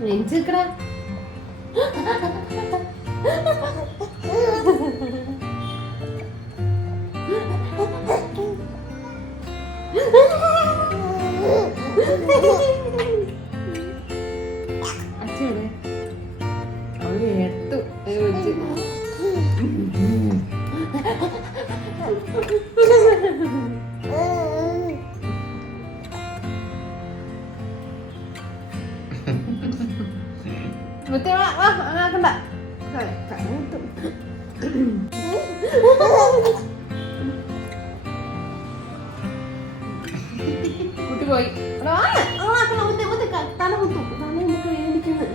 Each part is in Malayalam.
നെഞ്ചിക്കടാ അച്ഛനെ അവര് എടുത്തു അങ്ങാക്കണ്ട കുട്ടി പോയി തല കുത്തു തല എനിക്ക് വേദിക്കുന്നു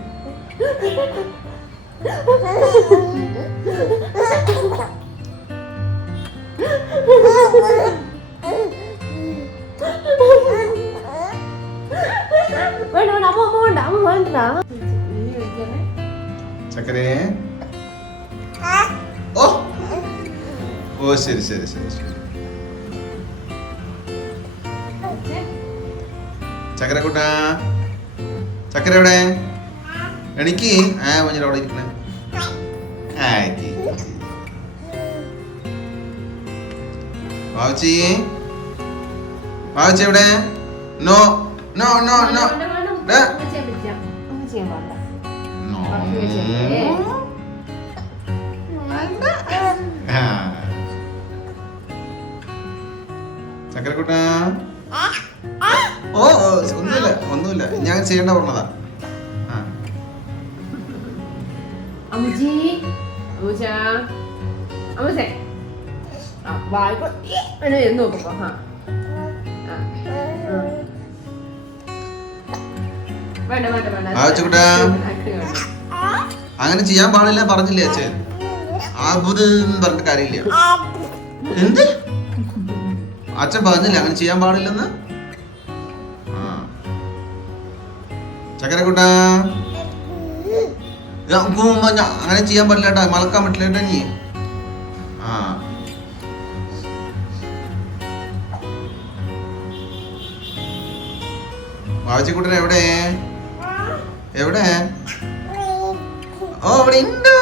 വേണ്ട വേണ്ട അമ്മ വേണ്ട അമ്മ വേണ്ട ചക്കരേ ഓ ഓ ശരി ശരി ശരി ശരി ചക്കരക്കുട്ടാ ചക്കര എവിടെ എനിക്ക് മഞ്ഞൾ അവിടെ ഇരിക്കണേ ബാബുച്ചി ബാബുച്ചി എവിടെ നോ നോ നോ നോ ചക്കരക്കുട്ട ഓ ഒന്നുമില്ല ഒന്നുമില്ല ഞാൻ ചെയ്യേണ്ട പറഞ്ഞതാ അമ്മച്ചി അമ്മച്ച അമ്മച്ചേ വായിക്കോ എന്ന് നോക്കുമ്പോ വേണ്ട വേണ്ട വേണ്ട അങ്ങനെ ചെയ്യാൻ പാടില്ല പറഞ്ഞില്ലേ അച്ഛൻ പറഞ്ഞിട്ട് കാര്യമില്ല എന്ത് അച്ഛൻ പറഞ്ഞില്ല അങ്ങനെ ചെയ്യാൻ പാടില്ലെന്ന് ചക്കരക്കുട്ട അങ്ങനെ ചെയ്യാൻ പറ്റില്ല കേട്ടോ മലക്കാൻ പറ്റില്ല കേട്ടോ നീ ബാബുച്ചിക്കുട്ടൻ എവിടെ എവിടെ ഓ അവിടെ ഉണ്ടോ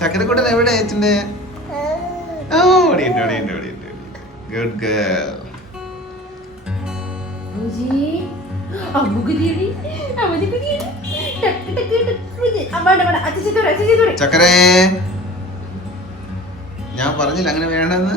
ചക്കരക്കുട്ടൻ എവിടെ അച്ഛൻ്റെ ഓ അവിടെ ഉണ്ട് അവിടെ ഉണ്ട് അവിടെ ഉണ്ട് ഗുഡ് ഗേൾ ചക്കരേ ഞാൻ പറഞ്ഞില്ല അങ്ങനെ വേണ്ടെന്ന്